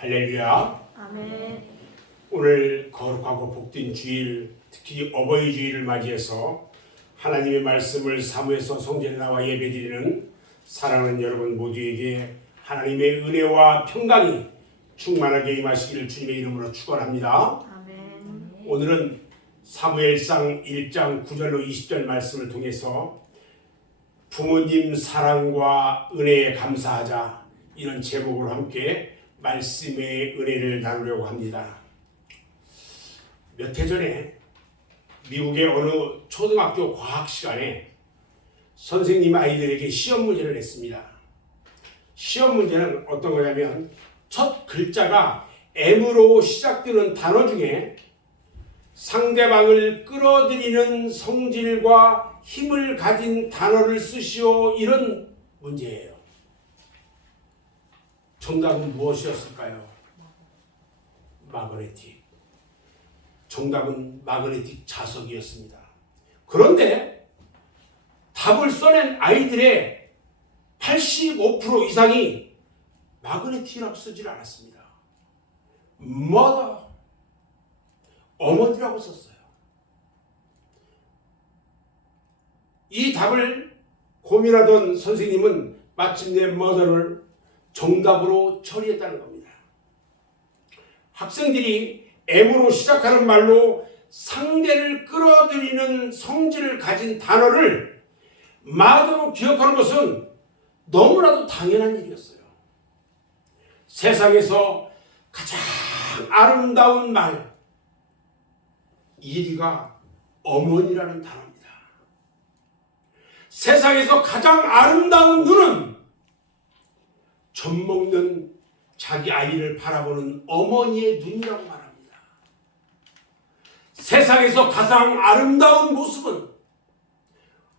할렐루야. 아멘. 오늘 거룩하고 복된 주일, 특히 어버이 주일을 맞이해서 하나님의 말씀을 사모해서 성전에 나와 예배드리는 사랑하는 여러분 모두에게 하나님의 은혜와 평강이 충만하게 임하시기를 주님의 이름으로 축원합니다. 아멘. 오늘은 사무엘상 1장 9절로 20절 말씀을 통해서 부모님 사랑과 은혜에 감사하자, 이런 제목으로 함께 말씀의 은혜를 나누려고 합니다. 몇 해 전에 미국의 어느 초등학교 과학 시간에 선생님 아이들에게 시험 문제를 냈습니다. 시험 문제는 어떤 거냐면 첫 글자가 M으로 시작되는 단어 중에 상대방을 끌어들이는 성질과 힘을 가진 단어를 쓰시오, 이런 문제예요. 정답은 무엇이었을까요? 마그네틱. 정답은 마그네틱 자석이었습니다. 그런데 답을 써낸 아이들의 85% 이상이 마그네틱이라고 쓰질 않았습니다. mother, 어머니라고 썼어요. 이 답을 고민하던 선생님은 마침내 mother를 정답으로 처리했다는 겁니다. 학생들이 M으로 시작하는 말로 상대를 끌어들이는 성질을 가진 단어를 mother로 기억하는 것은 너무나도 당연한 일이었어요. 세상에서 가장 아름다운 말 1위가 어머니라는 단어입니다. 세상에서 가장 아름다운 눈은 젖 먹는 자기 아이를 바라보는 어머니의 눈이라고 말합니다. 세상에서 가장 아름다운 모습은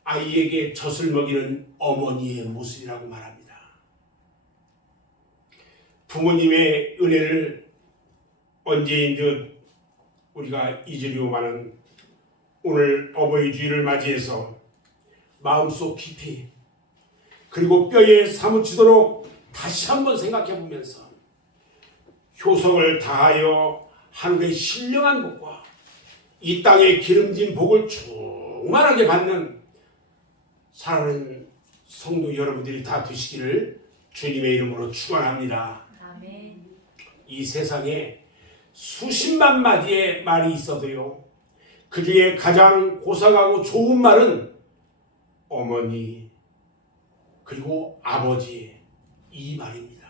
아이에게 젖을 먹이는 어머니의 모습이라고 말합니다. 부모님의 은혜를 언제인 듯 우리가 잊으려고만 오늘 어버이 주일을 맞이해서 마음속 깊이 그리고 뼈에 사무치도록 다시 한번 생각해 보면서 효성을 다하여 하늘의 신령한 복과 이 땅의 기름진 복을 충만하게 받는 사랑하는 성도 여러분들이 다 되시기를 주님의 이름으로 축원합니다. 아멘. 이 세상에 수십만 마디의 말이 있어도요, 그 중에 가장 고상하고 좋은 말은 어머니 그리고 아버지, 이 말입니다.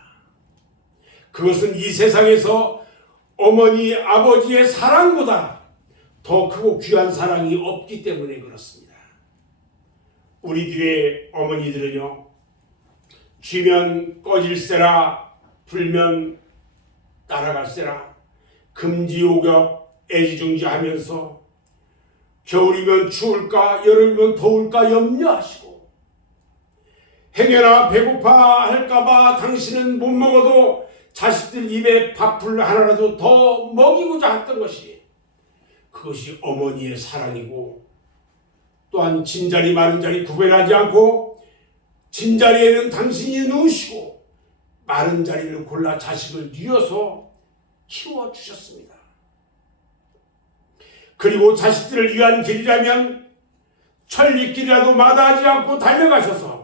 그것은 이 세상에서 어머니 아버지의 사랑보다 더 크고 귀한 사랑이 없기 때문에 그렇습니다. 우리들의 어머니들은요, 쥐면 꺼질세라, 불면 따라갈세라, 금지오겹 애지중지하면서 겨울이면 추울까 여름이면 더울까 염려하시고, 행여나 배고파 할까봐 당신은 못 먹어도 자식들 입에 밥풀 하나라도 더 먹이고자 했던 것이, 그것이 어머니의 사랑이고, 또한 진자리 마른 자리 구별하지 않고 진자리에는 당신이 누우시고 마른 자리를 골라 자식을 뉘어서 키워주셨습니다. 그리고 자식들을 위한 길이라면 천리길이라도 마다하지 않고 달려가셔서,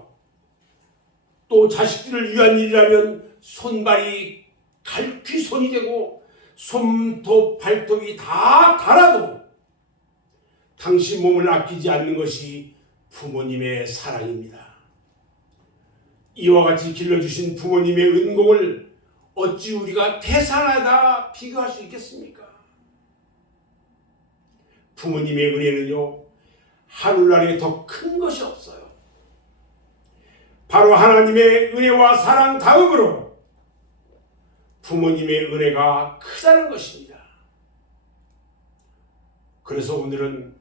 또 자식들을 위한 일이라면 손발이 갈퀴손이 되고 손톱 발톱이 다 닳아도 당신 몸을 아끼지 않는 것이 부모님의 사랑입니다. 이와 같이 길러주신 부모님의 은공을 어찌 우리가 태산하다 비교할 수 있겠습니까? 부모님의 은혜는요, 하늘나라에 더 큰 것이 없어요. 바로 하나님의 은혜와 사랑 다음으로 부모님의 은혜가 크다는 것입니다. 그래서 오늘은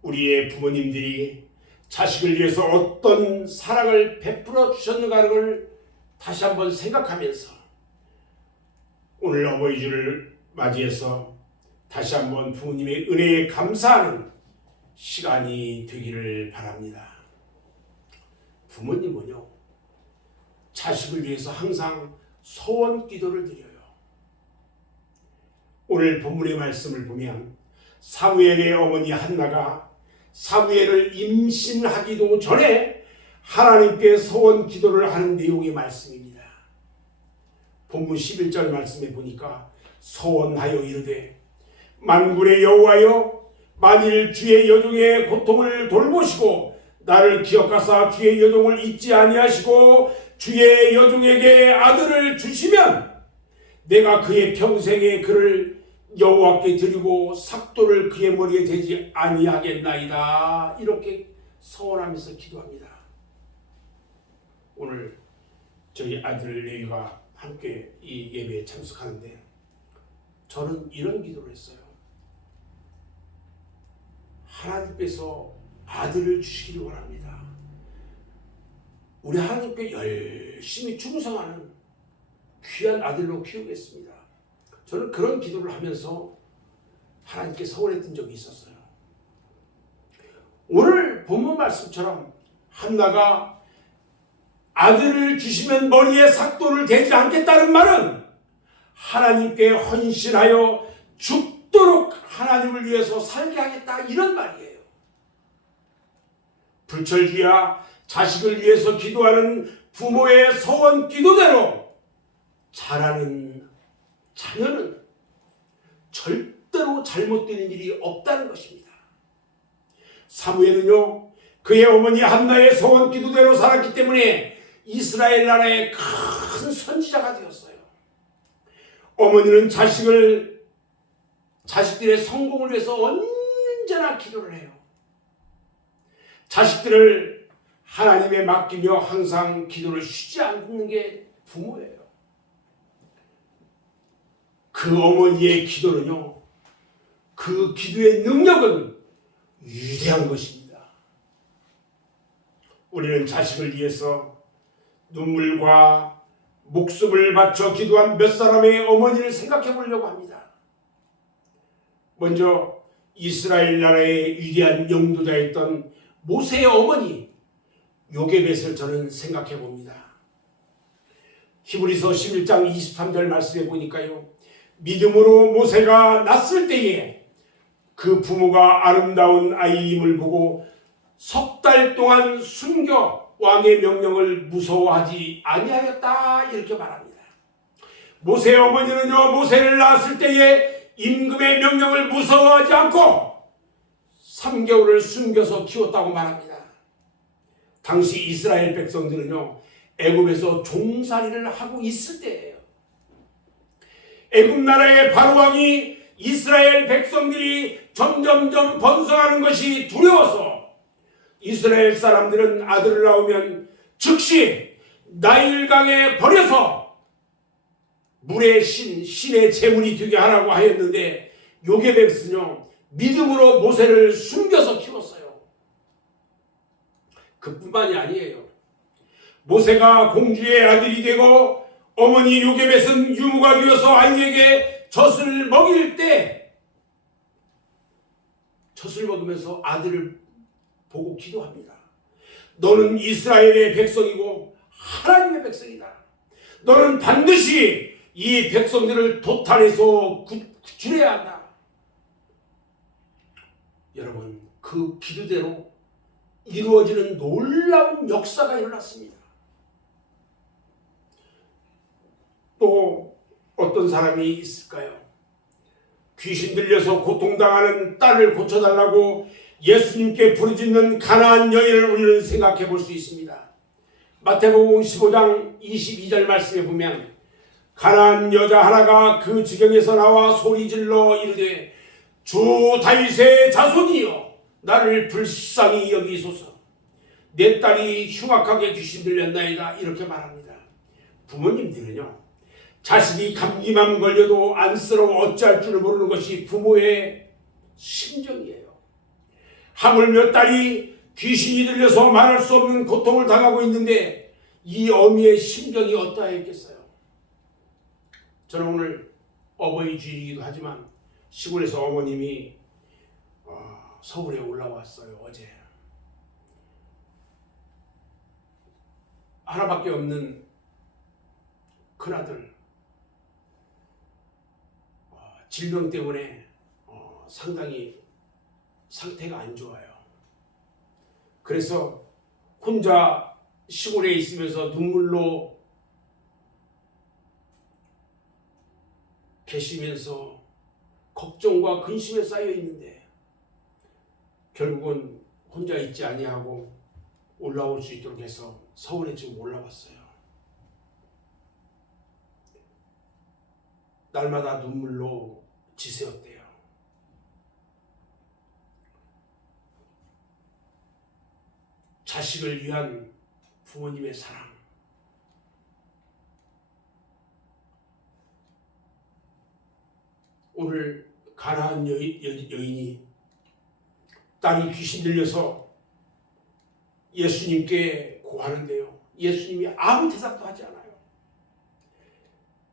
우리의 부모님들이 자식을 위해서 어떤 사랑을 베풀어 주셨는가를 다시 한번 생각하면서 오늘 어버이 주를 맞이해서 다시 한번 부모님의 은혜에 감사하는 시간이 되기를 바랍니다. 부모님은요, 자식을 위해서 항상 소원 기도를 드려요. 오늘 본문의 말씀을 보면 사무엘의 어머니 한나가 사무엘을 임신하기도 전에 하나님께 소원 기도를 하는 내용의 말씀입니다. 본문 11절 말씀에 보니까 소원하여 이르되 만군의 여호와여 만일 주의 여종의 고통을 돌보시고 나를 기억하사 주의 여종을 잊지 아니하시고 주의 여종에게 아들을 주시면 내가 그의 평생에 그를 여호와께 드리고 삭도를 그의 머리에 대지 아니하겠나이다. 이렇게 소원하면서 기도합니다. 오늘 저희 아들 레위가 함께 이 예배에 참석하는데 저는 이런 기도를 했어요. 하나님께서 아들을 주시기를 원합니다. 우리 하나님께 열심히 충성하는 귀한 아들로 키우겠습니다. 저는 그런 기도를 하면서 하나님께 서원했던 적이 있었어요. 오늘 본문 말씀처럼 한나가 아들을 주시면 머리에 삭도를 대지 않겠다는 말은 하나님께 헌신하여 죽도록 하나님을 위해서 살게 하겠다, 이런 말이에요. 불철주야 자식을 위해서 기도하는 부모의 소원 기도대로 자라는 자녀는 절대로 잘못되는 일이 없다는 것입니다. 사무엘은요, 그의 어머니 한나의 소원 기도대로 살았기 때문에 이스라엘 나라의 큰 선지자가 되었어요. 어머니는 자식들의 성공을 위해서 언제나 기도를 해요. 자식들을 하나님에 맡기며 항상 기도를 쉬지 않는 게 부모예요. 그 어머니의 기도는요, 그 기도의 능력은 위대한 것입니다. 우리는 자식을 위해서 눈물과 목숨을 바쳐 기도한 몇 사람의 어머니를 생각해 보려고 합니다. 먼저 이스라엘 나라의 위대한 영도자였던 모세의 어머니 요게벳을 저는 생각해 봅니다. 히브리서 11장 23절 말씀에 보니까요, 믿음으로 모세가 낳았을 때에 그 부모가 아름다운 아이임을 보고 석 달 동안 숨겨 왕의 명령을 무서워하지 아니하였다, 이렇게 말합니다. 모세의 어머니는요, 모세를 낳았을 때에 임금의 명령을 무서워하지 않고 3개월을 숨겨서 키웠다고 말합니다. 당시 이스라엘 백성들은요, 애굽에서 종살이를 하고 있을 때예요. 애굽 나라의 바로왕이 이스라엘 백성들이 점점점 번성하는 것이 두려워서 이스라엘 사람들은 아들을 낳으면 즉시 나일강에 버려서 물의 신의 제물이 되게 하라고 하였는데 요게벳은요, 믿음으로 모세를 숨겨서 키웠어요. 그뿐만이 아니에요. 모세가 공주의 아들이 되고 어머니 요게벳은 유모가 되어서 아이에게 젖을 먹일 때 젖을 먹으면서 아들을 보고 기도합니다. 너는 이스라엘의 백성이고 하나님의 백성이다. 너는 반드시 이 백성들을 도탄에서 구출해야 한다. 여러분, 그 기도대로 이루어지는 놀라운 역사가 일어났습니다. 또 어떤 사람이 있을까요? 귀신 들려서 고통당하는 딸을 고쳐달라고 예수님께 부르짖는 가나안 여인을 우리는 생각해 볼 수 있습니다. 마태복음 15장 22절 말씀에 보면 가나안 여자 하나가 그 지경에서 나와 소리질러 이르되 주 다윗의 자손이여 나를 불쌍히 여기소서. 내 딸이 흉악하게 귀신 들렸나이다, 이렇게 말합니다. 부모님들은요, 자식이 감기만 걸려도 안쓰러워 어찌할 줄 모르는 것이 부모의 심정이에요. 하물며 딸이 귀신이 들려서 말할 수 없는 고통을 당하고 있는데 이 어미의 심정이 어떠했겠어요? 저는 오늘 어버이 주일이기도 하지만 시골에서 어머님이 서울에 올라왔어요. 어제 하나밖에 없는 큰아들 질병 때문에 상당히 상태가 안 좋아요. 그래서 혼자 시골에 있으면서 눈물로 계시면서 걱정과 근심에 쌓여 있는데 결국은 혼자 있지 아니하고 올라올 수 있도록 해서 서울에 지금 올라왔어요. 날마다 눈물로 지새웠대요. 자식을 위한 부모님의 사랑. 오늘 가나안 여인이 딸이 귀신 들려서 예수님께 고하는데요. 예수님이 아무 대답도 하지 않아요.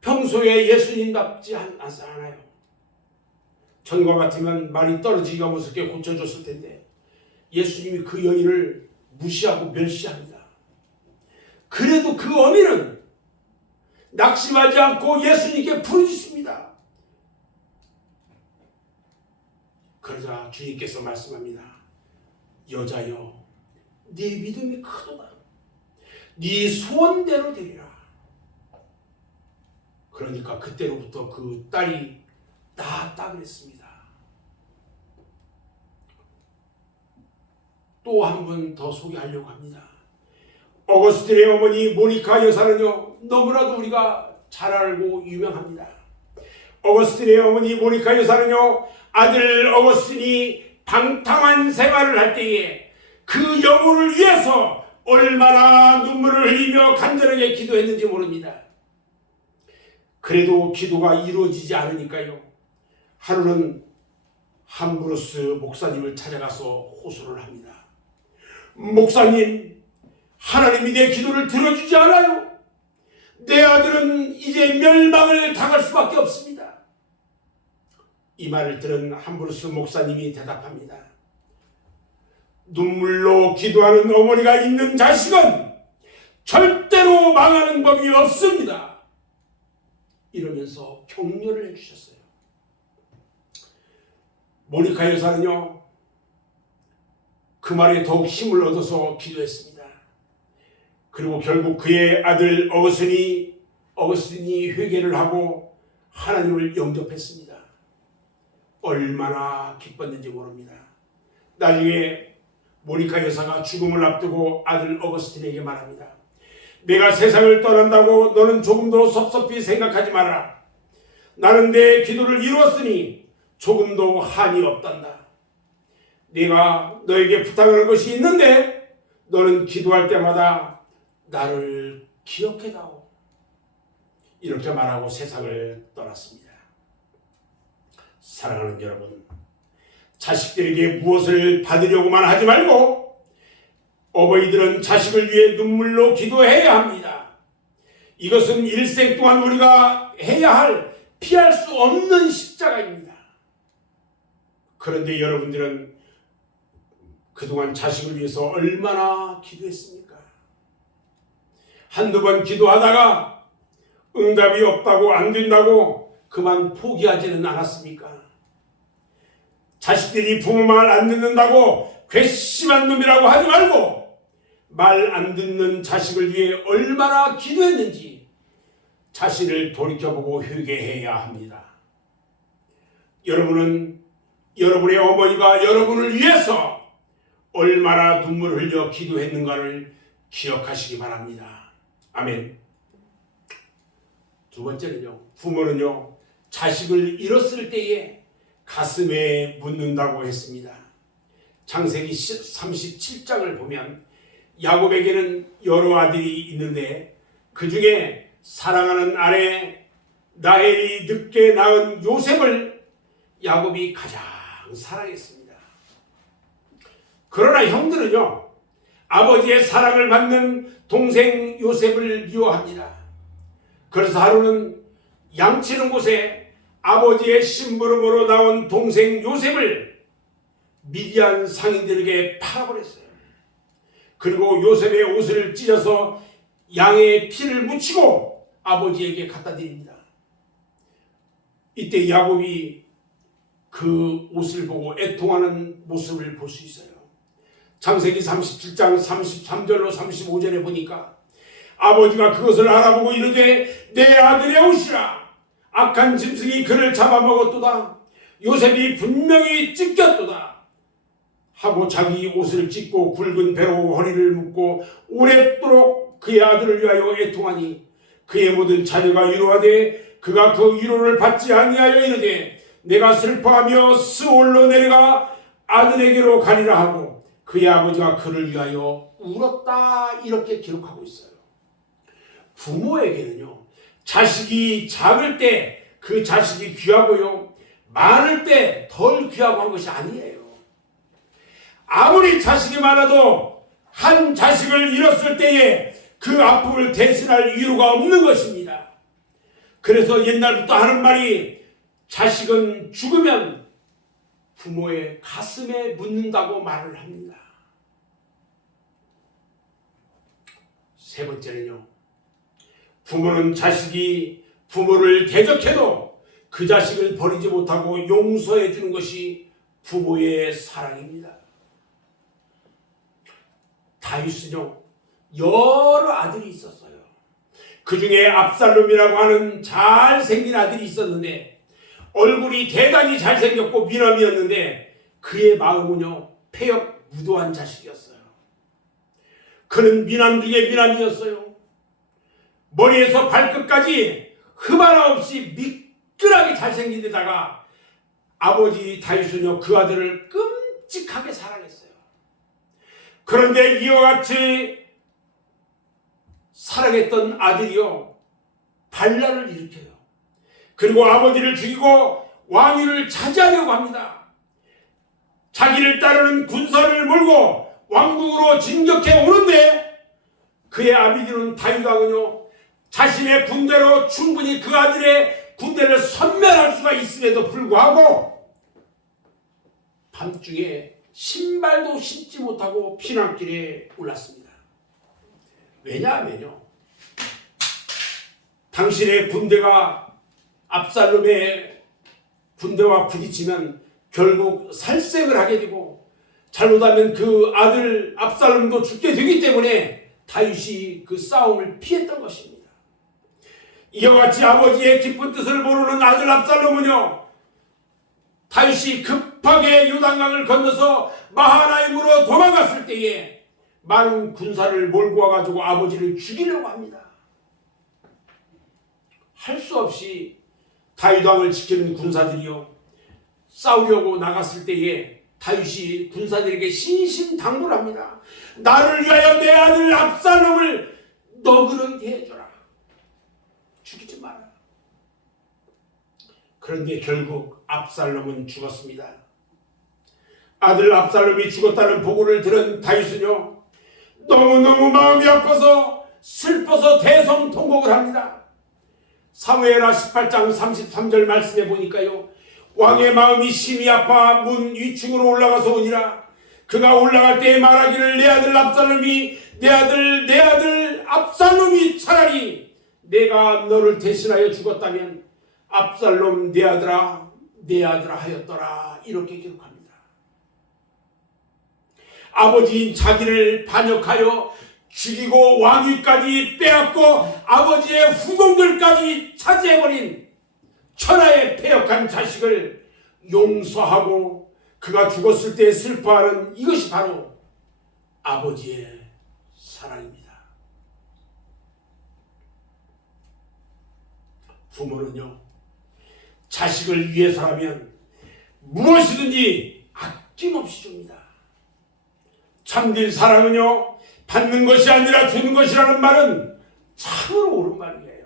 평소에 예수님답지 않아요. 전과 같으면 말이 떨어지기가 무섭게 고쳐줬을 텐데 예수님이 그 여인을 무시하고 멸시합니다. 그래도 그 어미는 낙심하지 않고 예수님께 부르짖습니다. 그러자 주님께서 말씀합니다. 여자여, 네 믿음이 크도다. 네 소원대로 되리라. 그러니까 그때로부터 그 딸이 나았다 그랬습니다. 또 한 분 더 소개하려고 합니다. 어거스틴의 어머니 모니카 여사는요, 너무나도 우리가 잘 알고 유명합니다. 어거스틴의 어머니 모니카 여사는요, 아들 어거스틴이 방탕한 생활을 할 때에 그 영혼을 위해서 얼마나 눈물을 흘리며 간절하게 기도했는지 모릅니다. 그래도 기도가 이루어지지 않으니까요, 하루는 함브로스 목사님을 찾아가서 호소를 합니다. 목사님, 하나님이 내 기도를 들어주지 않아요. 내 아들은 이제 멸망을 당할 수밖에 없습니다. 이 말을 들은 함브로스 목사님이 대답합니다. 눈물로 기도하는 어머니가 있는 자식은 절대로 망하는 법이 없습니다. 이러면서 격려를 해주셨어요. 모니카 여사는요, 그 말에 더욱 힘을 얻어서 기도했습니다. 그리고 결국 그의 아들 어거스틴이 회개를 하고 하나님을 영접했습니다. 얼마나 기뻤는지 모릅니다. 나중에 모니카 여사가 죽음을 앞두고 아들 어거스틴에게 말합니다. 내가 세상을 떠난다고 너는 조금도 섭섭히 생각하지 말아라. 나는 내 기도를 이루었으니 조금도 한이 없단다. 내가 너에게 부탁하는 것이 있는데 너는 기도할 때마다 나를 기억해다오. 이렇게 말하고 세상을 떠났습니다. 사랑하는 여러분, 자식들에게 무엇을 받으려고만 하지 말고 어버이들은 자식을 위해 눈물로 기도해야 합니다. 이것은 일생 동안 우리가 해야 할 피할 수 없는 십자가입니다. 그런데 여러분들은 그동안 자식을 위해서 얼마나 기도했습니까? 한두 번 기도하다가 응답이 없다고 안 된다고 그만 포기하지는 않았습니까? 자식들이 부모 말 안 듣는다고 괘씸한 놈이라고 하지 말고 말 안 듣는 자식을 위해 얼마나 기도했는지 자신을 돌이켜보고 회개해야 합니다. 여러분은 여러분의 어머니가 여러분을 위해서 얼마나 눈물을 흘려 기도했는가를 기억하시기 바랍니다. 아멘. 두 번째는요, 부모는요, 자식을 잃었을 때에 가슴에 묻는다고 했습니다. 창세기 37장을 보면 야곱에게는 여러 아들이 있는데 그 중에 사랑하는 아내 라헬이 늦게 낳은 요셉을 야곱이 가장 사랑했습니다. 그러나 형들은요, 아버지의 사랑을 받는 동생 요셉을 미워합니다. 그래서 하루는 양치는 곳에 아버지의 심부름으로 나온 동생 요셉을 미디안 상인들에게 팔아버렸어요. 그리고 요셉의 옷을 찢어서 양의 피를 묻히고 아버지에게 갖다 드립니다. 이때 야곱이 그 옷을 보고 애통하는 모습을 볼 수 있어요. 창세기 37장 33절로 35절에 보니까 아버지가 그것을 알아보고 이르되 내 아들의 옷이라. 악한 짐승이 그를 잡아먹었도다. 요셉이 분명히 찢겼도다. 하고 자기 옷을 찢고 굵은 배로 허리를 묶고 오랫도록 그의 아들을 위하여 애통하니 그의 모든 자녀가 위로하되 그가 그 위로를 받지 아니하여 이르되 내가 슬퍼하며 스올로 내려가 아들에게로 가리라 하고 그의 아버지가 그를 위하여 울었다. 이렇게 기록하고 있어요. 부모에게는요, 자식이 작을 때 그 자식이 귀하고요, 많을 때 덜 귀하고 한 것이 아니에요. 아무리 자식이 많아도 한 자식을 잃었을 때에 그 아픔을 대신할 이유가 없는 것입니다. 그래서 옛날부터 하는 말이 자식은 죽으면 부모의 가슴에 묻는다고 말을 합니다. 세 번째는요, 부모는 자식이 부모를 대적해도 그 자식을 버리지 못하고 용서해 주는 것이 부모의 사랑입니다. 다윗은요, 여러 아들이 있었어요. 그 중에 압살롬이라고 하는 잘생긴 아들이 있었는데 얼굴이 대단히 잘생겼고 미남이었는데 그의 마음은요, 폐역 무도한 자식이었어요. 그는 미남 중에 미남이었어요. 머리에서 발끝까지 흠 하나 없이 미끈하게 잘생긴 데다가 아버지 다윗은요, 그 아들을 끔찍하게 사랑했어요. 그런데 이와 같이 사랑했던 아들이요, 반란을 일으켜요. 그리고 아버지를 죽이고 왕위를 차지하려고 합니다. 자기를 따르는 군사를 몰고 왕국으로 진격해 오는데 그의 아비들은 다윗왕은요, 자신의 군대로 충분히 그 아들의 군대를 섬멸할 수가 있음에도 불구하고 밤중에 신발도 신지 못하고 피난길에 올랐습니다. 왜냐하면요, 당신의 군대가 압살롬의 군대와 부딪히면 결국 살생을 하게 되고 잘못하면 그 아들 압살롬도 죽게 되기 때문에 다윗이 그 싸움을 피했던 것입니다. 이와 같이 아버지의 깊은 뜻을 모르는 아들 압살롬은요, 다윗이 급하게 요단강을 건너서 마하나임으로 도망갔을 때에 많은 군사를 몰고 와가지고 아버지를 죽이려고 합니다. 할 수 없이 다윗왕을 지키는 군사들이요, 싸우려고 나갔을 때에 다윗이 군사들에게 신신당부합니다. 나를 위하여 내 아들 압살롬을 너그러이 대해줘라. 죽이지 마라. 그런데 결국 압살롬은 죽었습니다. 아들 압살롬이 죽었다는 보고를 들은 다윗은요, 너무너무 마음이 아파서 슬퍼서 대성통곡을 합니다. 사무엘하 18장 33절 말씀에 보니까요, 왕의 마음이 심히 아파 문 위층으로 올라가서 오니라. 그가 올라갈 때에 말하기를 내 아들 압살롬이 내 아들 압살롬이 차라리 내가 너를 대신하여 죽었다면 압살롬 내 아들아 하였더라. 이렇게 기록합니다. 아버지인 자기를 반역하여 죽이고 왕위까지 빼앗고 아버지의 후궁들까지 차지해버린 천하의 패역한 자식을 용서하고 그가 죽었을 때 슬퍼하는 이것이 바로 아버지의 사랑입니다. 부모는요, 자식을 위해서라면 무엇이든지 아낌없이 줍니다. 참된 사랑은요, 받는 것이 아니라 주는 것이라는 말은 참으로 옳은 말이에요.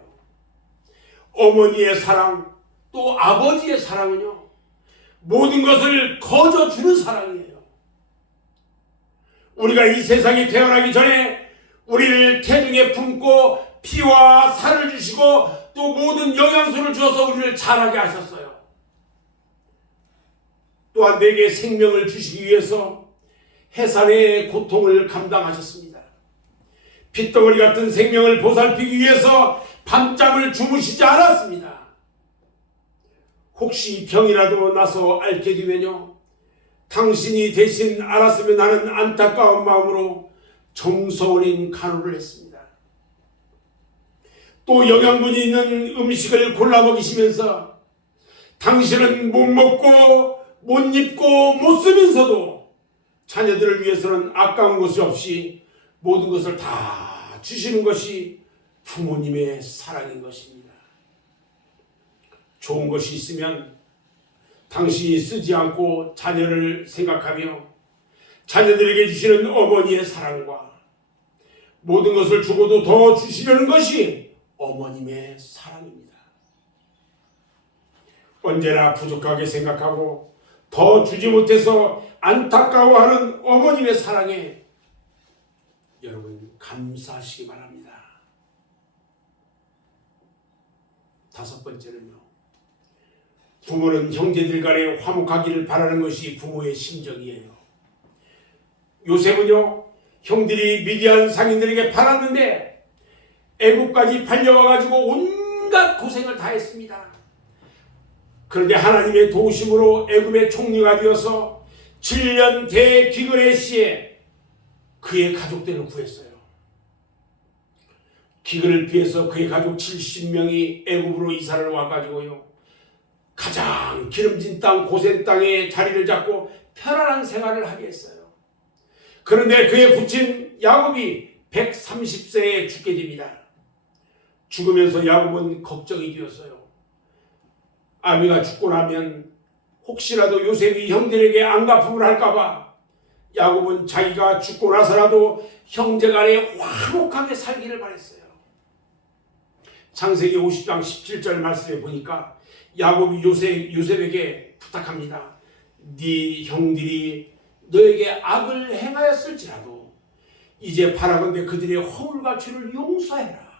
어머니의 사랑, 또 아버지의 사랑은요, 모든 것을 거저 주는 사랑이에요. 우리가 이 세상에 태어나기 전에 우리를 태중에 품고 피와 살을 주시고 또 모든 영양소를 주어서 우리를 자라게 하셨어요. 또한 내게 생명을 주시기 위해서 해산의 고통을 감당하셨습니다. 핏덩어리 같은 생명을 보살피기 위해서 밤잠을 주무시지 않았습니다. 혹시 병이라도 나서 앓게 되면요, 당신이 대신 알았으면 하는 안타까운 마음으로 정성 어린 간호를 했습니다. 또 영양분이 있는 음식을 골라 먹이시면서 당신은 못 먹고 못 입고 못 쓰면서도 자녀들을 위해서는 아까운 것이 없이 모든 것을 다 주시는 것이 부모님의 사랑인 것입니다. 좋은 것이 있으면 당신이 쓰지 않고 자녀를 생각하며 자녀들에게 주시는 어머니의 사랑과 모든 것을 주고도 더 주시려는 것이 어머님의 사랑입니다. 언제나 부족하게 생각하고 더 주지 못해서 안타까워하는 어머님의 사랑에 여러분 감사하시기 바랍니다. 다섯 번째는요, 부모는 형제들 간에 화목하기를 바라는 것이 부모의 심정이에요. 요셉은요, 형들이 미디안 상인들에게 팔았는데 애국까지 팔려와가지고 온갖 고생을 다 했습니다. 그런데 하나님의 도우심으로 애굽의 총리가 되어서 7년 대기근의 시에 그의 가족들을 구했어요. 기근을 피해서 그의 가족 70명이 애굽으로 이사를 와가지고요, 가장 기름진 땅 고센 땅에 자리를 잡고 편안한 생활을 하게 했어요. 그런데 그의 부친 야곱이 130세에 죽게 됩니다. 죽으면서 야곱은 걱정이 되었어요. 아비가 죽고 나면 혹시라도 요셉이 형들에게 안갚음을 할까봐 야곱은 자기가 죽고 나서라도 형제간에 화목하게 살기를 바랬어요. 창세기 50장 17절 말씀에 보니까 야곱이 요셉에게 부탁합니다. 네 형들이 너에게 악을 행하였을지라도 이제 바라건대 그들의 허물과 죄를 용서해라.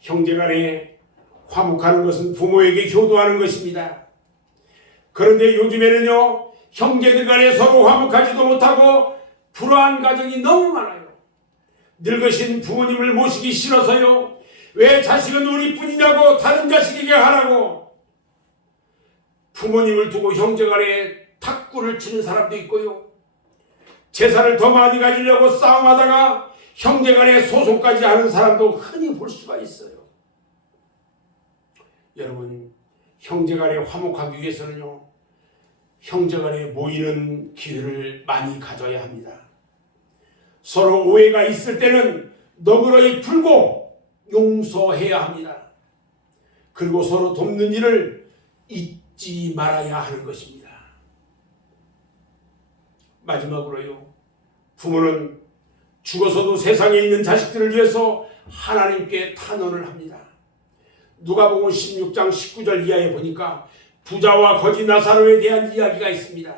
형제간에 화목하는 것은 부모에게 효도하는 것입니다. 그런데 요즘에는요, 형제들 간에 서로 화목하지도 못하고 불화한 가정이 너무 많아요. 늙으신 부모님을 모시기 싫어서요, 왜 자식은 우리뿐이냐고 다른 자식에게 하라고 부모님을 두고 형제간에 탁구를 치는 사람도 있고요, 재산을 더 많이 가지려고 싸움하다가 형제간에 소송까지 하는 사람도 흔히 볼 수가 있어요. 여러분, 형제간에 화목하기 위해서는요, 형제간에 모이는 기회를 많이 가져야 합니다. 서로 오해가 있을 때는 너그러이 풀고 용서해야 합니다. 그리고 서로 돕는 일을 잊지 말아야 하는 것입니다. 마지막으로요, 부모는 죽어서도 세상에 있는 자식들을 위해서 하나님께 탄원을 합니다. 누가복음 16장 19절 이하에 보니까 부자와 거지 나사로에 대한 이야기가 있습니다.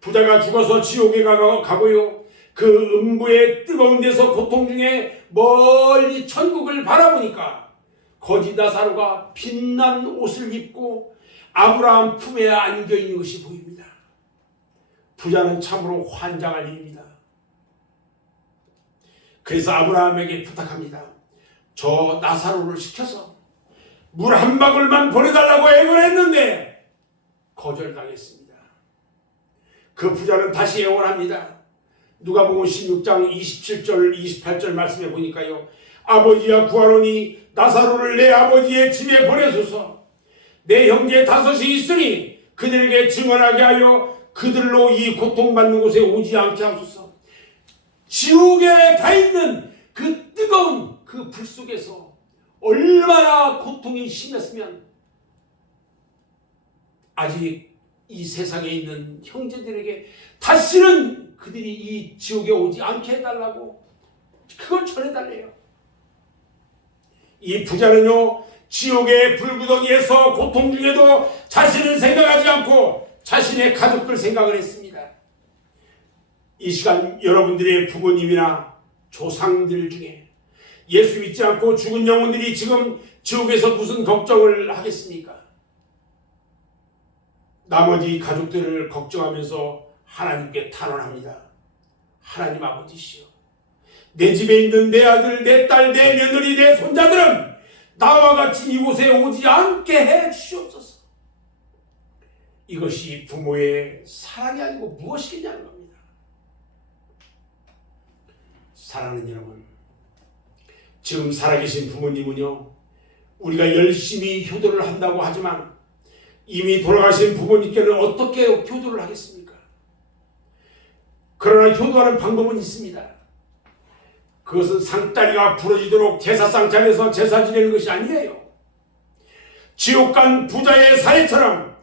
부자가 죽어서 지옥에 가고요, 그 음부의 뜨거운 데서 고통 중에 멀리 천국을 바라보니까 거지 나사로가 빛난 옷을 입고 아브라함 품에 안겨 있는 것이 보입니다. 부자는 참으로 환장할 일입니다. 그래서 아브라함에게 부탁합니다. 저 나사로를 시켜서 물 한 방울만 보내달라고 애원했는데 거절당했습니다. 그 부자는 다시 애원합니다. 누가복음 16장 27절 28절 말씀에 보니까요, 아버지야 구하노니 나사로를 내 아버지의 집에 보내소서. 내 형제 5이 있으니 그들에게 증언하게 하여 그들로 이 고통받는 곳에 오지 않게 하소서. 지옥에 가 있는 그 뜨거운 그 불 속에서 얼마나 고통이 심했으면 아직 이 세상에 있는 형제들에게 다시는 그들이 이 지옥에 오지 않게 해달라고 그걸 전해달래요. 이 부자는요, 지옥의 불구덩이에서 고통 중에도 자신을 생각하지 않고 자신의 가족들 생각을 했습니다. 이 시간 여러분들의 부모님이나 조상들 중에 예수 믿지 않고 죽은 영혼들이 지금 지옥에서 무슨 걱정을 하겠습니까? 나머지 가족들을 걱정하면서 하나님께 탄원합니다. 하나님 아버지시여, 내 집에 있는 내 아들, 내 딸, 내 며느리, 내 손자들은 나와 같이 이곳에 오지 않게 해 주시옵소서. 이것이 부모의 사랑이 아니고 무엇이겠냐는 겁니다. 사랑하는 여러분, 지금 살아계신 부모님은요, 우리가 열심히 효도를 한다고 하지만 이미 돌아가신 부모님께는 어떻게 효도를 하겠습니까? 그러나 효도하는 방법은 있습니다. 그것은 상다리가 부러지도록 제사상 차려서 제사 지내는 것이 아니에요. 지옥 간 부자의 사례처럼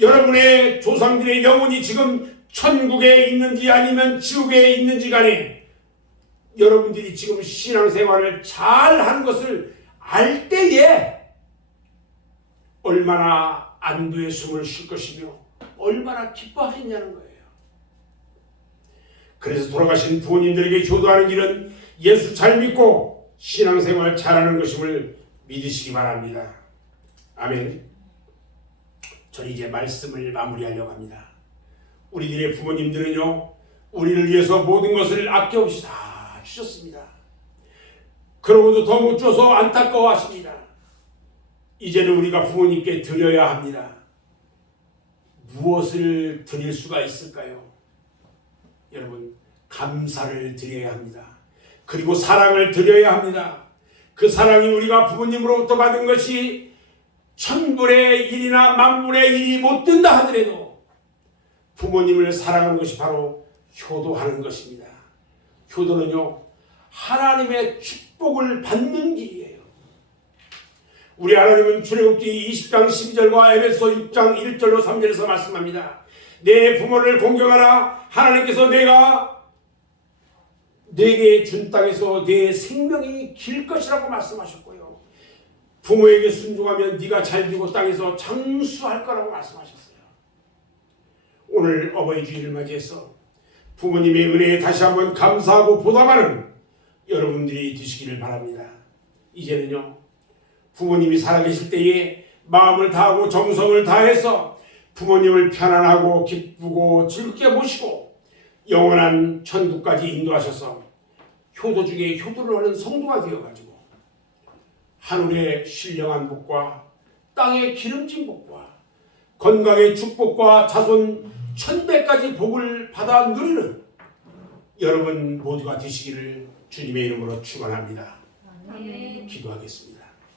여러분의 조상들의 영혼이 지금 천국에 있는지 아니면 지옥에 있는지 간에 여러분들이 지금 신앙생활을 잘 하는 것을 알 때에 얼마나 안도의 숨을 쉴 것이며 얼마나 기뻐하겠냐는 거예요. 그래서 돌아가신 부모님들에게 효도하는 일은 예수 잘 믿고 신앙생활 잘하는 것임을 믿으시기 바랍니다. 아멘. 저는 이제 말씀을 마무리하려고 합니다. 우리들의 부모님들은요, 우리를 위해서 모든 것을 아낌없이 다 주셨습니다. 그러고도 더 못 줘서 안타까워하십니다. 이제는 우리가 부모님께 드려야 합니다. 무엇을 드릴 수가 있을까요? 여러분, 감사를 드려야 합니다. 그리고 사랑을 드려야 합니다. 그 사랑이 우리가 부모님으로부터 받은 것이 천분의 일이나 만분의 일이 못 된다 하더라도 부모님을 사랑하는 것이 바로 효도하는 것입니다. 효도는요, 하나님의 축복을 받는 길이에요. 우리 하나님은 출애굽기 20장 12절과 에베소 6장 1절로 3절에서 말씀합니다. 내 부모를 공경하라. 하나님께서 내게 준 땅에서 내 생명이 길 것이라고 말씀하셨고요. 부모에게 순종하면 네가 잘 되고 땅에서 장수할 거라고 말씀하셨어요. 오늘 어버이 주일을 맞이해서 부모님의 은혜에 다시 한번 감사하고 보답하는 여러분들이 되시기를 바랍니다. 이제는요, 부모님이 살아계실 때에 마음을 다하고 정성을 다해서 부모님을 편안하고 기쁘고 즐겁게 모시고 영원한 천국까지 인도하셔서 효도 중에 효도를 하는 성도가 되어가지고 하늘의 신령한 복과 땅의 기름진 복과 건강의 축복과 자손 1000배까지 복을 받아 누리는 여러분 모두가 되시기를 주님의 이름으로 축원합니다. 아멘. 기도하겠습니다.